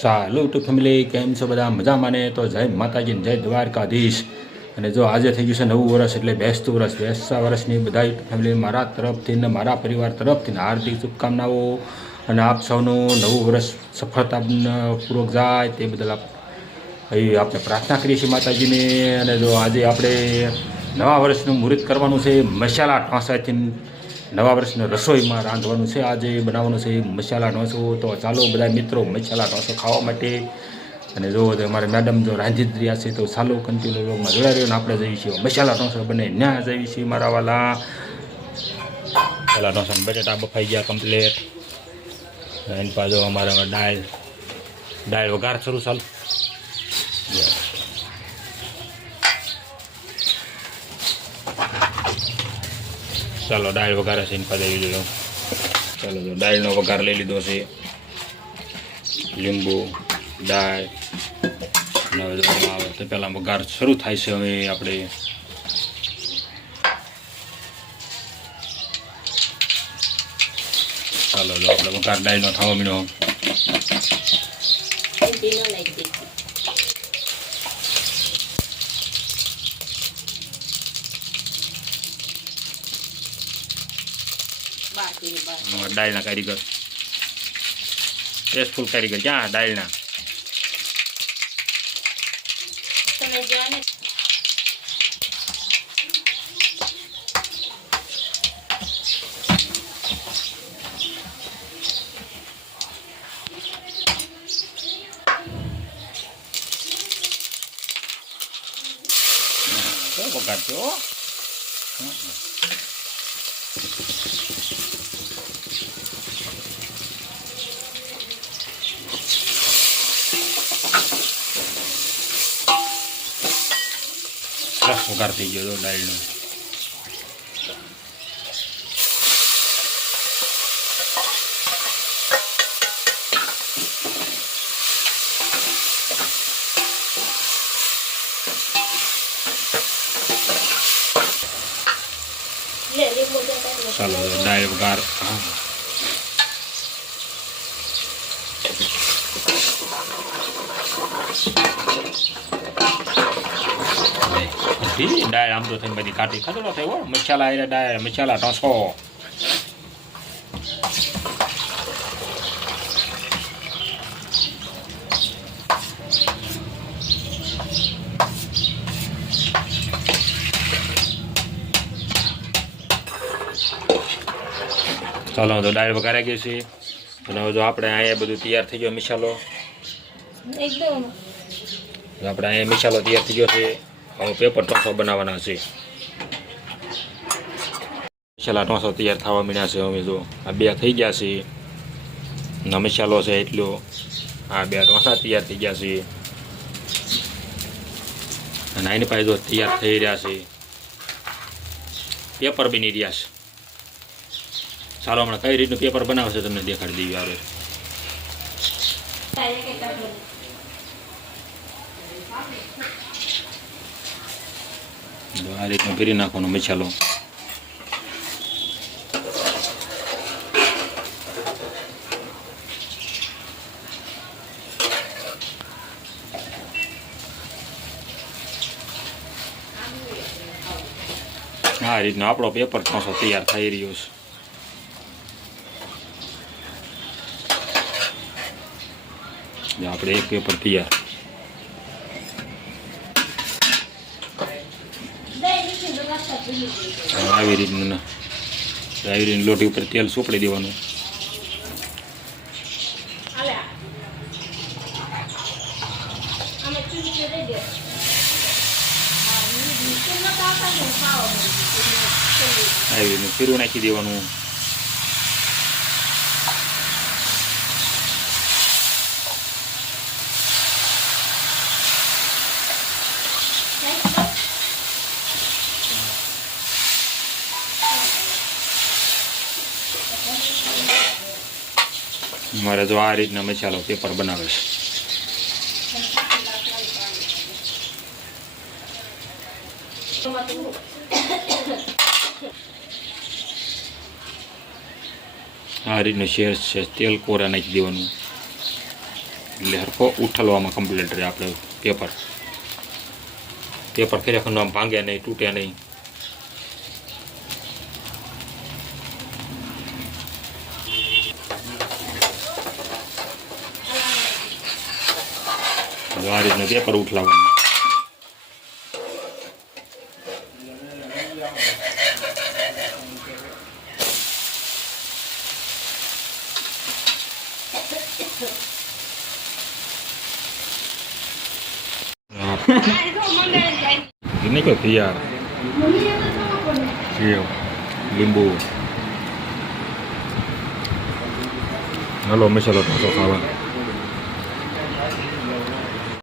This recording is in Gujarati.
સાલું યુટ્યુબ ફેમિલી કેમ છો બધા મજામાં ને? તો જય માતાજી જય દ્વારકાધીશ. અને જો આજે થઈ ગયું છે નવું વર્ષ એટલે બેસતું વર્ષ. બેસતા વર્ષની બધા યુટ્યુબ ફેમિલી મારા તરફથી ને મારા પરિવાર તરફથી હાર્દિક શુભકામનાઓ અને આપ સૌનું નવું વર્ષ સફળતાપૂર્વક જાય તે બદલ આપણે પ્રાર્થના કરીએ છીએ માતાજીને. અને જો આજે આપણે નવા વર્ષનું મુહૂર્ત કરવાનું છે મસાલા ઢોસાથી. નવા વર્ષને રસોઈમાં રાંધવાનું છે, આજે બનાવવાનું છે મસાલા ઢોસો. તો ચાલો બધા મિત્રો મસાલા ઢોસો ખાવા માટે. અને જો અમારે મેડમ જો રાંધી જ રહ્યા છે તો ચાલો કન્ટિન્યુ લોગમાં જોડાઈ રહ્યો. આપણે જઈએ છીએ મસાલા ઢોસો બને ન્યા જઈએ છીએ મારા વાલા. મસાલા ઢોસા બટેટા બફાઈ ગયા કમ્પ્લેટ. એની પાછો અમારે દાળ વઘાર શરૂ ચાલુ. ચાલો દાળ વઘાર છે એની પાસે આવી લીધો. ચાલો જો દાળનો વઘાર લઈ લીધો છે, લીંબુ દાળ આવે તો પહેલાં વઘાર શરૂ થાય છે. હવે આપણે ચાલો જો આપણે વઘાર દાળનો થવા મીનો. દાળના કારીગર ટેસ્ટફુલ કારીગર ક્યાં દાળના વગાડજો. સરસ વઘાર થઈ ગયો દાળનો. ચાલો દાળ વઘાર દાળ આમ તો થઈને બધી કાઢી ખાધો થયો. મસાલા દાળ મસાલા ઢોસો. ચાલો તો દાળ વઘારાઈ ગઈ છે. અને જો આપણે અહીંયા બધું તૈયાર થઈ ગયો મસાલો. આપણે અહીંયા મસાલો તૈયાર થઈ ગયો છે. હવે પેપર ઢોસો બનાવવાના છે. મસાલા ઢોસો તૈયાર થવા માંડ્યા છે. હવે જો આ બે થઈ ગયા છે. મસાલો છે એટલો. આ બે ઢોસા તૈયાર થઈ ગયા છે. અને એની પાસે જો તૈયાર થઈ રહ્યા છે. પેપર બની રહ્યા છે. ચાલો હમણાં કઈ રીતનું પેપર બનાવશે તમને દેખાડી દઈએ. આવે આ રીતનું ફેરી નાખવાનો મસાલો. આ રીતનો આપણો પેપર ઢોસો તૈયાર થઈ રહ્યો છે. આપણે એક પેપર તૈયાર. આવી રીતનું લોટી ઉપર તેલ સોપડી દેવાનું. આવી રીતનું ફીરું નાખી દેવાનું. મારે જો આ રીતના મસાલો પેપર બનાવે છે. આ રીતનું શેર છે તેલ કોરા નાખી દેવાનું. એટલે હરખો ઉઠાલવામાં કમ્પ્લીટ રહે આપણે પેપર ખરેખર આમ ભાંગે નહીં, તૂટે નહીં. આ રીતનું paper ઉઠલાવવાનું. ini kok dia siap limbu halo misalnya masuk kawan